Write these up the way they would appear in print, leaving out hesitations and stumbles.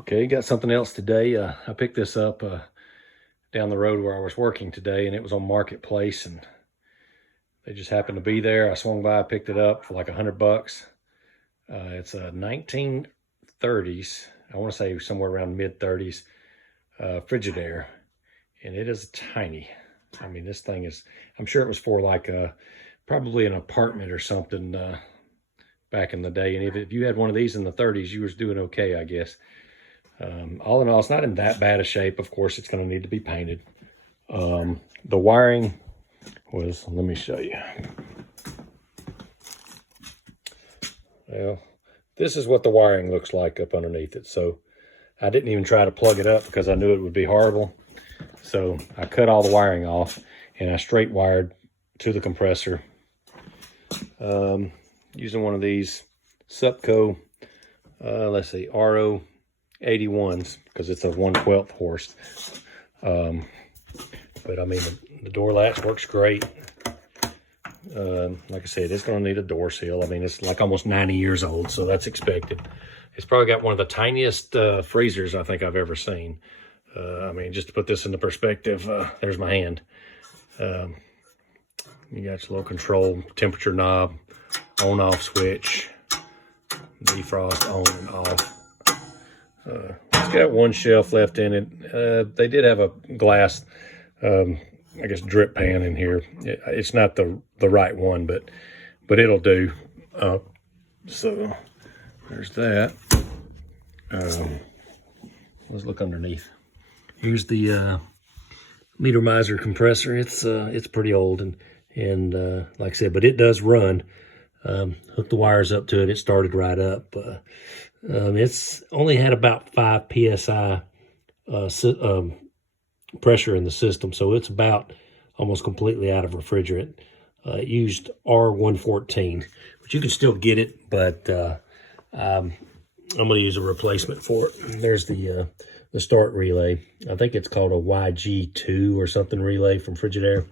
Okay, got something else today. I picked this up down the road where I was working today, and it was on Marketplace, and they just happened to be there. I swung by, picked it up for like $100. It's a 1930s, I want to say somewhere around mid-30s, Frigidaire, and it is tiny. I mean, this thing is, I'm sure it was for like probably an apartment or something back in the day. And if you had one of these in the 30s, you was doing okay, I guess. All in all, it's not in that bad a shape. Of course, it's going to need to be painted. The wiring was, let me show you. Well, this is what the wiring looks like up underneath it. So I didn't even try to plug it up because I knew it would be horrible. So I cut all the wiring off and I straight wired to the compressor using one of these Supco, let's see, RO 81s, because it's a 1/12 horse. But I mean, the door latch works great. Like I said, it's going to need a door seal. I mean, it's like almost 90 years old, so that's expected. It's probably got one of the tiniest freezers I think I've ever seen. I mean, just to put this into perspective, there's my hand. You got your little control temperature knob, on-off switch, defrost on and off. It's got one shelf left in it. They did have a glass, I guess, drip pan in here. It's not the right one, but it'll do. So there's that. Let's look underneath. Here's the Metermizer compressor. It's pretty old and like I said, but it does run. Hooked the wires up to it. It started right up. It's only had about 5 psi pressure in the system, so it's about almost completely out of refrigerant. It used R114, but you can still get it, but I'm going to use a replacement for it. There's the start relay. I think it's called a YG2 or something relay from Frigidaire.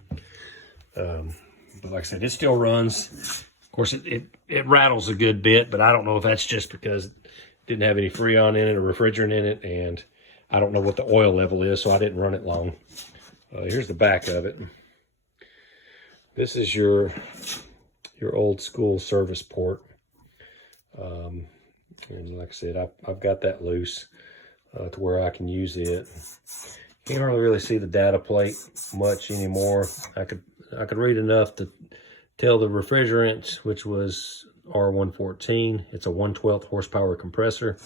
But like I said, it still runs. Of course, it rattles a good bit, but I don't know if that's just because it didn't have any Freon in it or refrigerant in it, and I don't know what the oil level is, so I didn't run it long. Here's the back of it. This is your old school service port. And like I said, I've got that loose to where I can use it. Can't really see the data plate much anymore. I could read enough to tell the refrigerant, which was R114. It's a 1/12 horsepower compressor.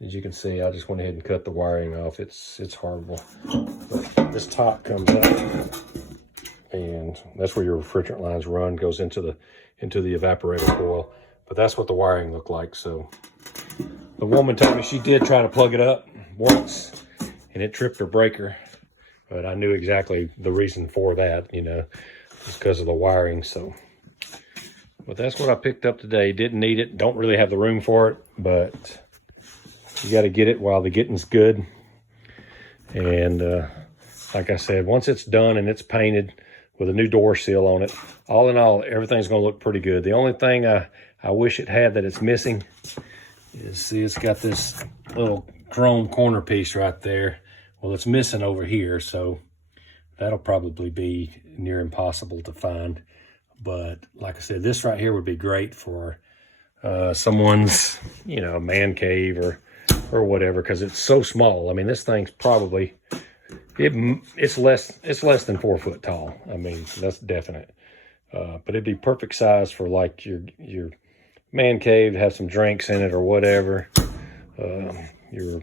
As you can see, I just went ahead and cut the wiring off. It's horrible. But this top comes up, and that's where your refrigerant lines run. Goes into the evaporator coil. But that's what the wiring looked like. So the woman told me she did try to plug it up once, and it tripped her breaker. But I knew exactly the reason for that. You know, it's because of the wiring. So. But that's what I picked up today. Didn't need it. Don't really have the room for it, but you got to get it while the getting's good. And like I said, once it's done and it's painted with a new door seal on it, all in all, everything's going to look pretty good. The only thing I wish it had that it's missing is, see, it's got this little chrome corner piece right there. Well, it's missing over here, so that'll probably be near impossible to find. But like I said, this right here would be great for someone's, you know, man cave or whatever, because it's so small. I mean, this thing's probably it's less than 4 foot tall. I mean, that's definite. But it'd be perfect size for like your man cave to have some drinks in it or whatever. Your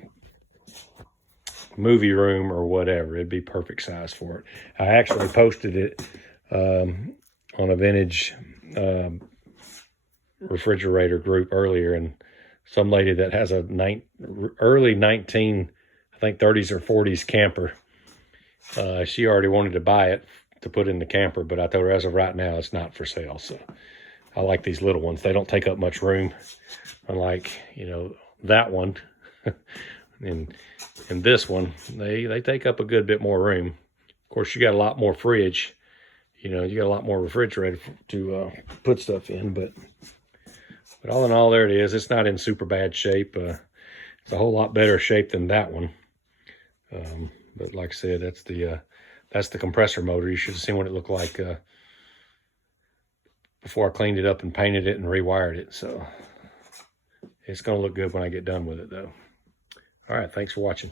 movie room or whatever. It'd be perfect size for it. I actually posted it on a vintage refrigerator group earlier, and some lady that has a early 19, I think 30s or 40s camper, she already wanted to buy it to put in the camper, but I told her as of right now it's not for sale. So I like these little ones. They don't take up much room, unlike, you know, that one and this one. They take up a good bit more room. Of course, you got a lot more fridge. You know, you got a lot more refrigerator to put stuff in, but all in all, there it is. It's not in super bad shape. It's a whole lot better shape than that one. But like I said, that's the compressor motor. You should have seen what it looked like before I cleaned it up and painted it and rewired it. So it's going to look good when I get done with it, though. All right, thanks for watching.